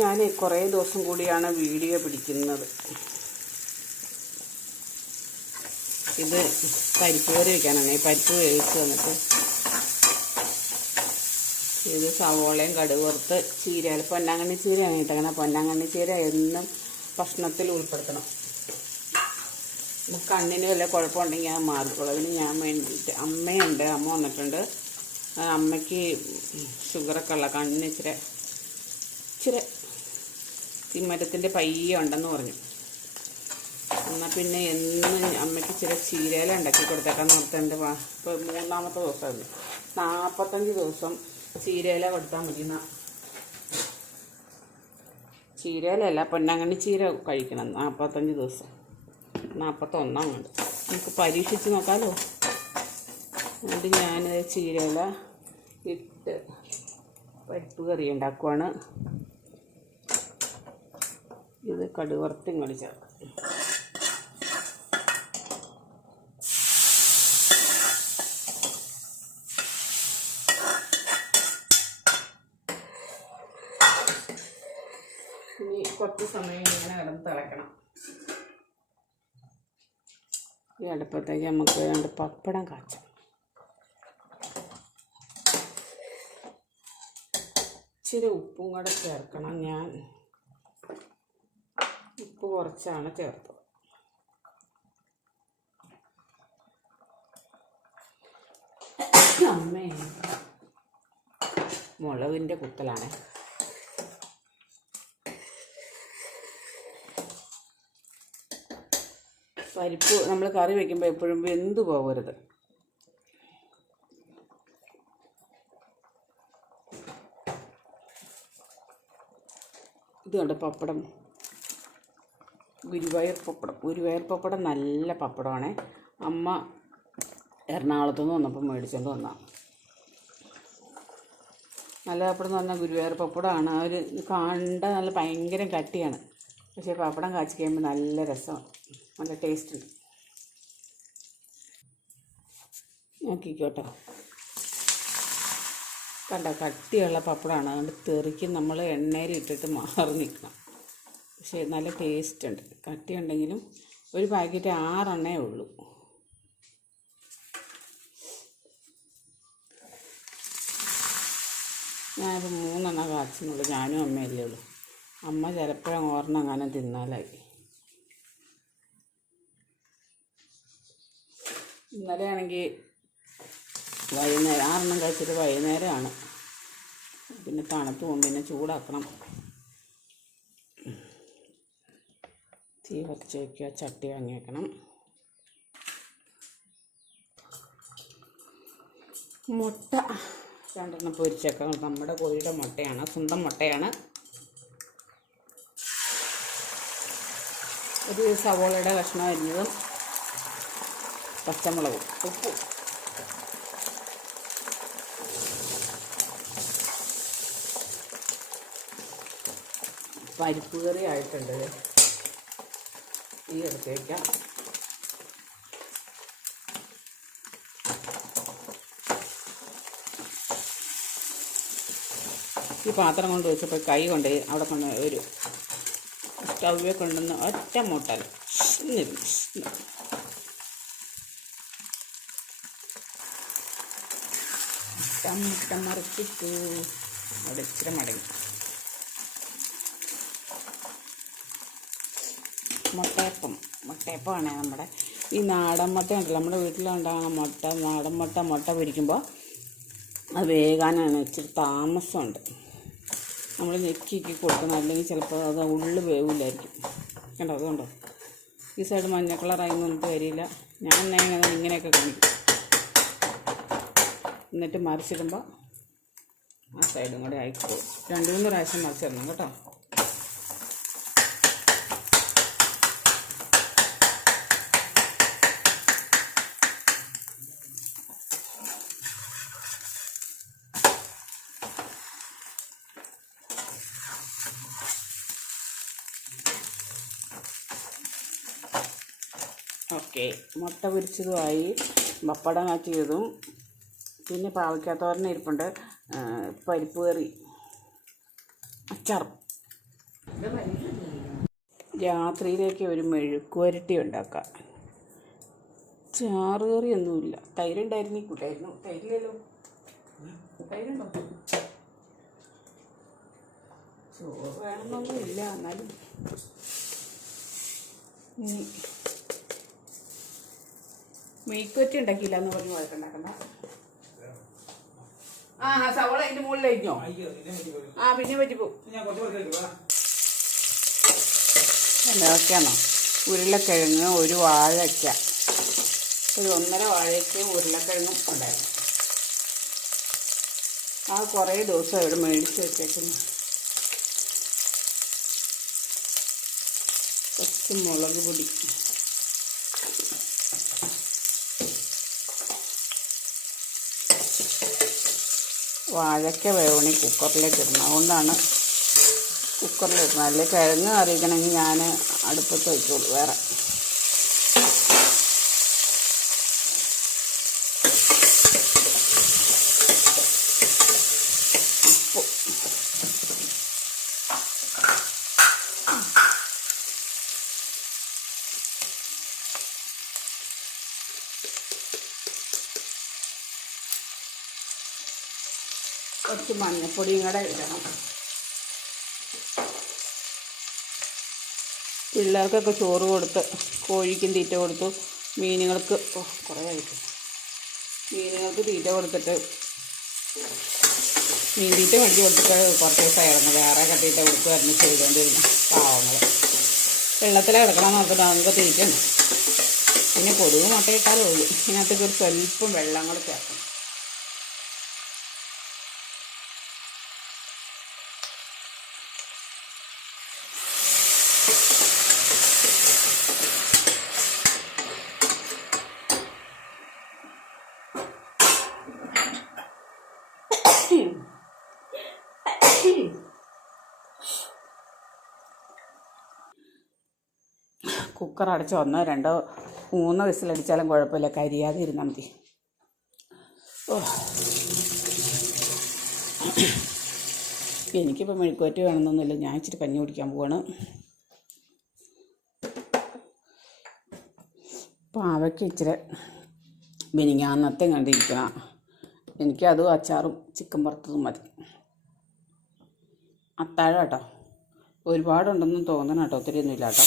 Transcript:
ഞാൻ കുറേ ദിവസം കൂടിയാണ് വീഡിയോ പിടിക്കുന്നത്. ഇത് പരിപ്പ് കറി വയ്ക്കാനാണ്. പരിപ്പ് വേവിച്ച് വന്നിട്ട് ഇത് സവോളയും കടുക് വറുത്ത് ചീര, പൊന്നാങ്കണ്ണി ചീരയാണ് ഇട്ടങ്ങനെ. പൊന്നാങ്കണ്ണി ചീര എന്നും ഭക്ഷണത്തിൽ ഉൾപ്പെടുത്തണം. കണ്ണിന് വല്ല കുഴപ്പമുണ്ടെങ്കിൽ അത് മാറിക്കോളും. അതിന് ഞാൻ വേണ്ടിയിട്ട് അമ്മയുണ്ട്, അമ്മ വന്നിട്ടുണ്ട്. അമ്മയ്ക്ക് ഷുഗറൊക്കെ ഉള്ള, കണ്ണിന് ഇച്ചിരി തിമ്മരത്തിൻ്റെ പയ്യ ഉണ്ടെന്ന് പറഞ്ഞു. എന്നാൽ പിന്നെ എന്നും അമ്മയ്ക്ക് ഇച്ചിരി ചീരയില ഉണ്ടാക്കി കൊടുത്തേക്കാന്ന് ഓർത്തുണ്ട്. ഇപ്പോൾ 3-ാമത്തെ ദിവസമായിരുന്നു. 45 ദിവസം ചീരയില കൊടുത്താൽ മതി. ചീരയിലല്ല, പൊന്നാങ്കണ്ണി ചീര കഴിക്കണം 45 ദിവസം. 41 ഉണ്ട്. നമുക്ക് പരീക്ഷിച്ച് നോക്കാമല്ലോ. അതുകൊണ്ട് ഞാൻ ചീരയില ഇട്ട് പരിപ്പ് കറി ഉണ്ടാക്കുവാണ്. ഇത് കടുക് വറുത്ത് ഇങ്ങോട്ട് ചേർക്കാം. ഇനി കുറച്ച് സമയം ഇങ്ങനെ കിടന്ന് തിളയ്ക്കണം. ഈ അടുപ്പത്തേക്ക് നമുക്ക് 2 പപ്പടം കാച്ചാം. ഇച്ചിരി ഉപ്പും കൂടെ ചേർക്കണം. ഞാൻ ഉപ്പ് കുറച്ചാണ് ചേർത്തത്. അമ്മേ മുളകിൻ്റെ കുത്തലാണ്. പരിപ്പ് നമ്മൾ കറി വയ്ക്കുമ്പോൾ എപ്പോഴും വെന്ത് പോകരുത്. ഇത് കണ്ട് പപ്പടം, ഗുരുവായൂർ പപ്പടം നല്ല പപ്പടമാണ്. അമ്മ എറണാകുളത്തു നിന്ന് വന്നപ്പോൾ മേടിച്ചുകൊണ്ട് വന്നതാണ്. നല്ല പപ്പടം എന്ന് പറഞ്ഞാൽ ഗുരുവായൂർ പപ്പടമാണ്. അവർ കണ്ട നല്ല ഭയങ്കര കട്ടിയാണ്. പക്ഷേ പപ്പടം കാച്ചി കഴിയുമ്പോൾ നല്ല രസമാണ്, നല്ല ടേസ്റ്റ് ഉണ്ട്. നോക്കിക്കോട്ടോ, കണ്ട കട്ടിയുള്ള പപ്പടമാണ്. അതുകൊണ്ട് തെറിക്കും നമ്മൾ എണ്ണയിൽ ഇട്ടിട്ട് മാറി നിൽക്കണം. പക്ഷേ നല്ല ടേസ്റ്റ് ഉണ്ട്. കട്ടി ഉണ്ടെങ്കിലും ഒരു പാക്കറ്റ് 6 എണ്ണേ ഉള്ളൂ. ഞാനിപ്പോൾ 3 എണ്ണ കാച്ചുന്നുള്ളൂ. ഞാനും അമ്മയല്ലേ ഉള്ളൂ. അമ്മ ചിലപ്പോഴും 1 എണ്ണം തിന്നാലായി. ഇന്നലെ ആണെങ്കിൽ വൈകുന്നേരം 6 എണ്ണം കഴിച്ചിട്ട് വൈകുന്നേരമാണ്. പിന്നെ തണുത്ത് പോകും, പിന്നെ ചൂടാക്കണം. തീ കുറച്ച് വയ്ക്കുക, ചട്ടി വാങ്ങി വെക്കണം. മുട്ട 2 എണ്ണം പൊരിച്ചേക്കാം. നമ്മുടെ കോഴിയുടെ മുട്ടയാണ്, സ്വന്തം മുട്ടയാണ്. ഒരു സവോളയുടെ കഷ്ണം അരിഞ്ഞതും പച്ചമുളകും ഉപ്പും. പരിപ്പ് കറി ആയിട്ടുണ്ട്. ഈ എടുത്ത് വയ്ക്കാം. ഈ പാത്രം കൊണ്ട് വെച്ചപ്പോൾ കൈ കൊണ്ട് അവിടെ കൊണ്ട് ഒരു സ്റ്റൗവെ കൊണ്ടുവന്ന് ഒറ്റ മുട്ടൽ മുട്ട മറിച്ചിട്ടു. അവിടെ ഇച്ചിരി മടങ്ങി. മുട്ടയപ്പമാണ് നമ്മുടെ ഈ നാടൻ മുട്ട ഉണ്ടല്ലോ, നമ്മുടെ വീട്ടിലുണ്ടാകുന്ന നാടൻ മുട്ട പൊരിക്കുമ്പോൾ അത് വേകാനാണ് ഇച്ചിരി താമസമുണ്ട്. നമ്മൾ ഞെക്കി കൊടുക്കണം, അല്ലെങ്കിൽ ചിലപ്പോൾ അത് ഉള്ളു വേവില്ലായിരിക്കും. കണ്ടോ, അതുകൊണ്ടോ ഈ സൈഡ് മഞ്ഞ കളറായി നമുക്ക് വരില്ല. ഞാൻ ഇങ്ങനെയൊക്കെ കാണിക്കും. എന്നിട്ട് മറിച്ചിടുമ്പോൾ ആ സൈഡും കൂടെ ആയിക്കോളും. 2-3 പ്രാവശ്യം മറിച്ചിടണം കേട്ടോ. ഓക്കെ, മുട്ട പൊരിച്ചതുമായി, പപ്പടം കാച്ചിയതും, പിന്നെ പാവയ്ക്കാത്തോരൻ ഇരിപ്പുണ്ട്, പരിപ്പ് കറി, അച്ചാർ. രാത്രിയിലേക്ക് ഒരു മെഴുക്കുവരട്ടി ഉണ്ടാക്കാം. ചാറുകറിയൊന്നുമില്ല. തൈരുണ്ടായിരുന്നു, ഈ കൂട്ടായിരുന്നു. തൈരില്ലല്ലോ. തൈരുണ്ടോ? ചോറ് വേണമെന്നൊന്നുമില്ല. എന്നാലും മെഴുക്കുവരട്ടി ഉണ്ടാക്കിയില്ല എന്ന് പറഞ്ഞ് വഴക്കുണ്ടാക്കണ്ട. സവോള അതിൻ്റെ മുകളിൽ കഴിഞ്ഞോ? പിന്നെ പറ്റിപ്പോ എന്തൊക്കെയാണോ? ഉരുളക്കിഴങ്ങ്, ഒരു വാഴയ്ക്ക, ഒരു 1.5 വാഴയ്ക്കയും ഉരുളക്കിഴങ്ങും ഉണ്ടായിരുന്നു. കുറേ ദിവസം ഇവിടെ മേടിച്ച് വെച്ചേക്കുന്നു. കുറച്ച് മുളക് പൊടി, വാഴയ്ക്ക വേവണി കുക്കറിലേക്ക് ഇടണം. അതുകൊണ്ടാണ് കുക്കറിലിടുന്നത്. അല്ലെങ്കിൽ കിഴങ്ങ് അറിയിക്കണമെങ്കിൽ ഞാൻ അടുപ്പത്ത് വയ്ക്കുള്ളൂ. വേറെ കുറച്ച് മഞ്ഞപ്പൊടിയും കൂടെ ഇടണം. പിള്ളേർക്കൊക്കെ ചോറ് കൊടുത്ത്, കോഴിക്കും തീറ്റ കൊടുത്തു, മീനുകൾക്ക് കുറേ ആയിട്ട് മീനുകൾക്ക് തീറ്റ കൊടുത്തിട്ട്, മീൻ തീറ്റ മേടിച്ച് കൊടുത്തിട്ട് കുറച്ച് ദിവസമായിരുന്നു. വേറെ കട്ടിയിട്ട് കൊടുക്കുമായിരുന്നു ചെയ്തുകൊണ്ടിരുന്നു. പാവങ്ങൾ വെള്ളത്തിൽ കിടക്കണം നോക്കിയിട്ട് നമുക്ക് തീറ്റുണ്ട്. പിന്നെ കൊതുക് മുട്ടയിട്ടാലേ ഉള്ളൂ. ഇതിനകത്തേക്ക് ഒരു സ്വല്പം വെള്ളം കൂടെ ചേർക്കണം. കുക്കർ അടച്ച് 1, 2, 3 വിസിലടിച്ചാലും കുഴപ്പമില്ല. കരിയാതെ ഇരുന്നാൽ മതി. എനിക്കിപ്പോൾ മെഴുക്കുവരട്ടി വേണമെന്നൊന്നുമില്ല. ഞാൻ ഇച്ചിരി കഞ്ഞി കുടിക്കാൻ പോവാണ്. പാവയ്ക്ക് ഇച്ചിരി മിനിങ്ങാന്നത്തെ കണ്ടിരിക്കണം. എനിക്കതും അച്ചാറും ചിക്കൻ വറുത്തതും മതി. അത്താഴം കേട്ടോ. ഒരുപാടുണ്ടെന്നും തോന്നണം കേട്ടോ. ഒത്തിരി ഒന്നുമില്ല കേട്ടോ.